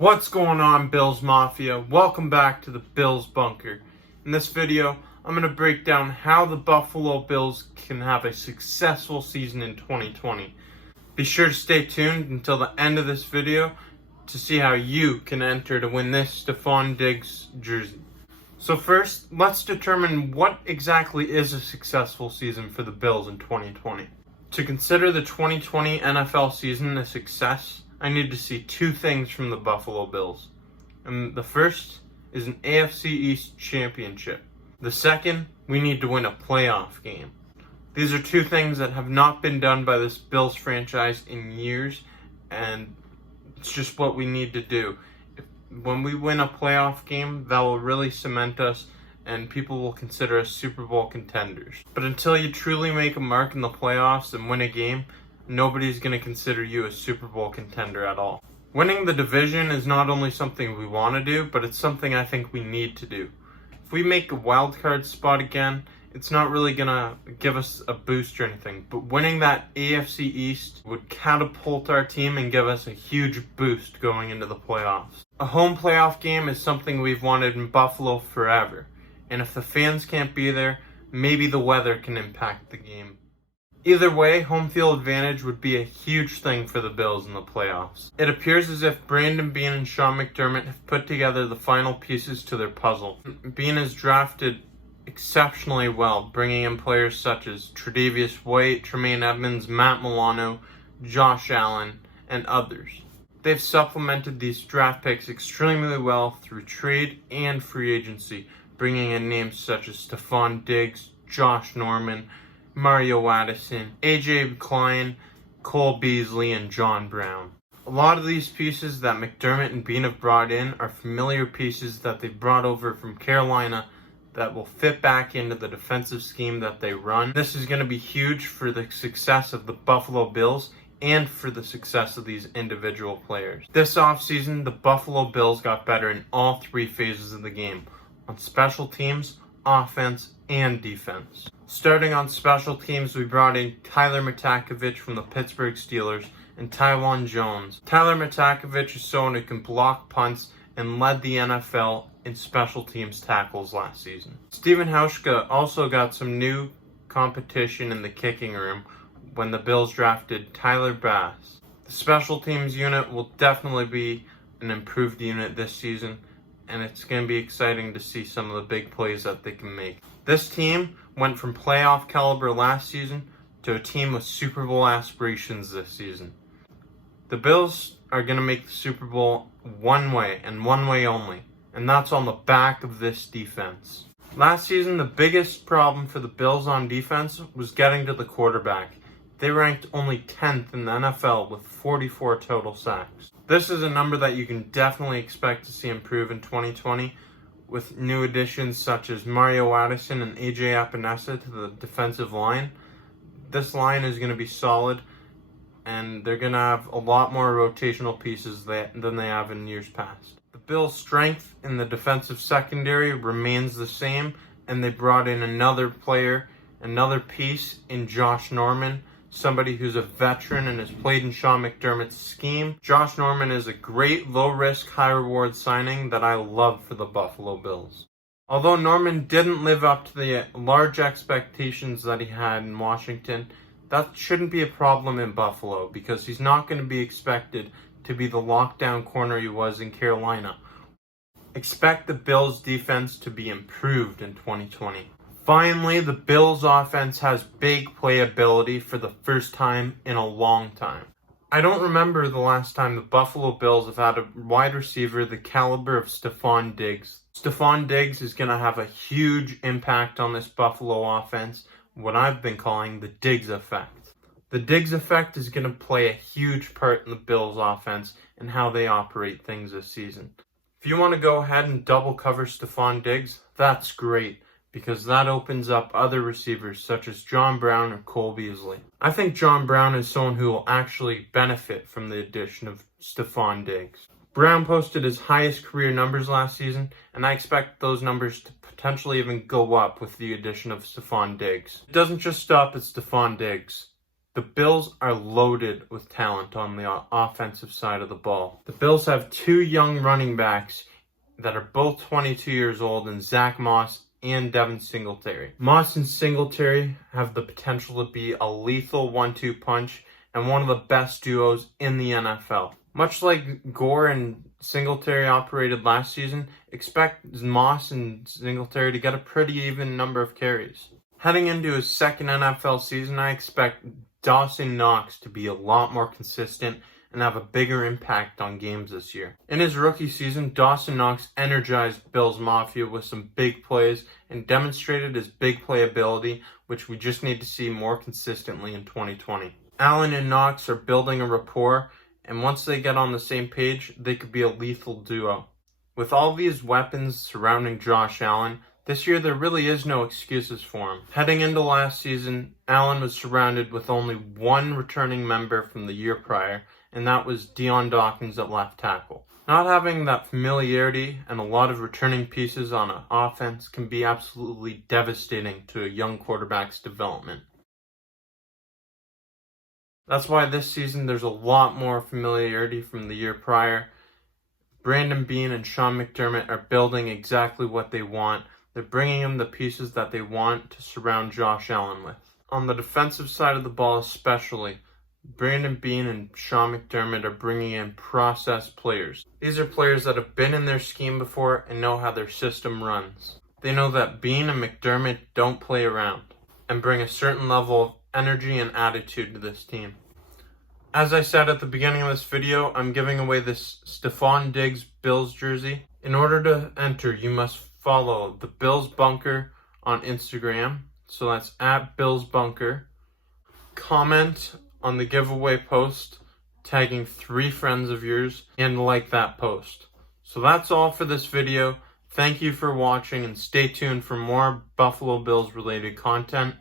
What's going on, Bills Mafia? Welcome back to the Bills Bunker. In this video, I'm going to break down how the Buffalo Bills can have a successful season in 2020. Be sure to stay tuned until the end of this video to see how you can enter to win this Stefon Diggs jersey. So first, let's determine what exactly is a successful season for the Bills in 2020. To consider the 2020 NFL season a success, I need to see two things from the Buffalo Bills. And the first is an AFC East championship. The second, we need to win a playoff game. These are two things that have not been done by this Bills franchise in years, and it's just what we need to do. When we win a playoff game, that will really cement us, and people will consider us Super Bowl contenders. But until you truly make a mark in the playoffs and win a game, nobody's going to consider you a Super Bowl contender at all. Winning the division is not only something we want to do, but it's something I think we need to do. If we make a wild card spot again, it's not really going to give us a boost or anything, but winning that AFC East would catapult our team and give us a huge boost going into the playoffs. A home playoff game is something we've wanted in Buffalo forever, and if the fans can't be there, maybe the weather can impact the game. Either way, home field advantage would be a huge thing for the Bills in the playoffs. It appears as if Beane and Sean McDermott have put together the final pieces to their puzzle. Beane has drafted exceptionally well, bringing in players such as Tre'Davious, Tremaine Edmonds, Matt Milano, Josh Allen, and others. They've supplemented these draft picks extremely well through trade and free agency, bringing in names such as Stefon Diggs, Josh Norman, Mario Addison, AJ Klein, Cole Beasley, and John Brown. A lot of these pieces that McDermott and Beane have brought in are familiar pieces that they brought over from Carolina that will fit back into the defensive scheme that they run. This is going to be huge for the success of the Buffalo Bills and for the success of these individual players. This offseason, the Buffalo Bills got better in all three phases of the game, on special teams, offense, and defense. Starting on special teams, we brought in Tyler Matakevich from the Pittsburgh Steelers and Tywan Jones. Tyler Matakevich is someone who can block punts and led the NFL in special teams tackles last season. Steven Hauschka also got some new competition in the kicking room when the Bills drafted Tyler Bass. The special teams unit will definitely be an improved unit this season, and it's going to be exciting to see some of the big plays that they can make. This team went from playoff caliber last season to a team with Super Bowl aspirations this season. The Bills are going to make the Super Bowl one way and one way only, and that's on the back of this defense. Last season, the biggest problem for the Bills on defense was getting to the quarterback. They ranked only 10th in the NFL with 44 total sacks. This is a number that you can definitely expect to see improve in 2020 with new additions such as Mario Addison and AJ Epinesa to the defensive line. This line is going to be solid, and they're going to have a lot more rotational pieces than they have in years past. The Bills' strength in the defensive secondary remains the same, and they brought in another piece in Josh Norman, somebody who's a veteran and has played in Sean McDermott's scheme. Josh Norman is a great low-risk, high-reward signing that I love for the Buffalo Bills. Although Norman didn't live up to the large expectations that he had in Washington, that shouldn't be a problem in Buffalo because he's not going to be expected to be the lockdown corner he was in Carolina. Expect the Bills' defense to be improved in 2020. Finally, the Bills' offense has big playability for the first time in a long time. I don't remember the last time the Buffalo Bills have had a wide receiver the caliber of Stefon Diggs. Stefon Diggs is going to have a huge impact on this Buffalo offense, what I've been calling the Diggs effect. The Diggs effect is going to play a huge part in the Bills' offense and how they operate things this season. If you want to go ahead and double cover Stefon Diggs, that's great, because that opens up other receivers such as John Brown or Cole Beasley. I think John Brown is someone who will actually benefit from the addition of Stefon Diggs. Brown posted his highest career numbers last season, and I expect those numbers to potentially even go up with the addition of Stefon Diggs. It doesn't just stop at Stefon Diggs. The Bills are loaded with talent on the offensive side of the ball. The Bills have two young running backs that are both 22 years old in Zach Moss and Devin Singletary. Moss and Singletary have the potential to be a lethal 1-2 punch and one of the best duos in the NFL. Much like Gore and Singletary operated last season, expect Moss and Singletary to get a pretty even number of carries. Heading into his second NFL season, I expect Dawson Knox to be a lot more consistent and have a bigger impact on games this year. In his rookie season, Dawson Knox energized Bills Mafia with some big plays and demonstrated his big play ability, which we just need to see more consistently in 2020. Allen and Knox are building a rapport, and once they get on the same page, they could be a lethal duo. With all these weapons surrounding Josh Allen, this year there really is no excuses for him. Heading into last season, Allen was surrounded with only one returning member from the year prior, and that was Dion Dawkins at left tackle. Not having that familiarity and a lot of returning pieces on an offense can be absolutely devastating to a young quarterback's development. That's why this season there's a lot more familiarity from the year prior. Brandon Beane and Sean McDermott are building exactly what they want. They're bringing him the pieces that they want to surround Josh Allen with. On the defensive side of the ball especially, Brandon Beane and Sean McDermott are bringing in process players. These are players that have been in their scheme before and know how their system runs. They know that Beane and McDermott don't play around and bring a certain level of energy and attitude to this team. As I said at the beginning of this video, I'm giving away this Stephon Diggs Bills jersey. In order to enter, you must follow the Bills Bunker on Instagram. So that's at Bills Bunker. Comment on the giveaway post, tagging 3 friends of yours, and like that post. So that's all for this video. Thank you for watching, and stay tuned for more Buffalo Bills related content.